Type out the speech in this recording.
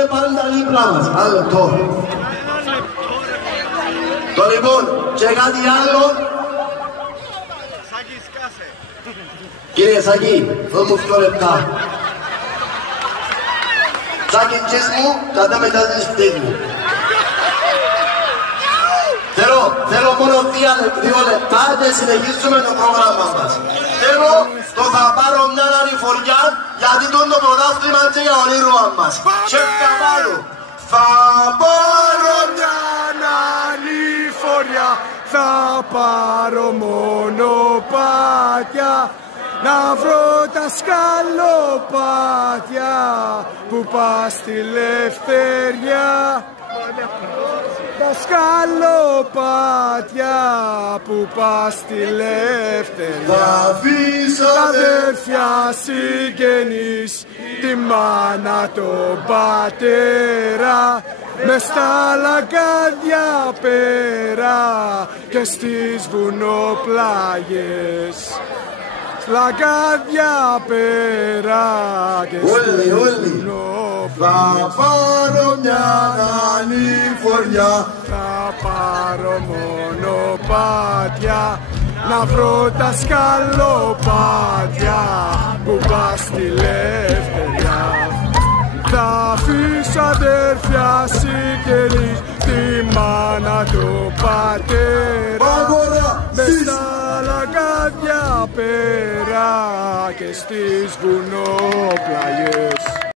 είναι πάντα δίπλα μας. Άλλο λεπτό. Το λοιπόν, και κάτι άλλο. Σάκη, σκάσε. Κύριε Σάκη, δώσ' μου 2 λεπτά. Σάκη, τσις μου, κατά μετά τις φτύς μου. Θέλω μόνο 2 λεπτά και συνεχίσουμε το πρόγραμμα μας. Θέλω το θα πάρω μια ανηφοριά γιατί το πρωτάθλημα και για ονείρουα μας. Και θα πάρω. Θα πάρω μια ανηφοριά, θα πάρω μονοπάτια, να βρω τα σκαλοπάτια που πας στη Λευτεριά. Τα σκαλοπάτια που πας στη Λευτεριά. Θα αφήσω αδέρφια συγγενείς, τη μάνα, τον πατέρα, μες στα λαγκάδια πέρα και στις βουνοπλάγες. Λαγκάδια πέρα και στις βουνοπλάγες. Θα πάρω μια ανηφοριά, θα πάρω μονοπάτια, να βρω τα σκαλοπάτια που πας στη Λευτεριά. Θα αφήσω αδέρφια συγγενείς, τη μάνα, τον πατέρα, μες στα λαγκάδια πέρα και στις βουνοπλαγιές.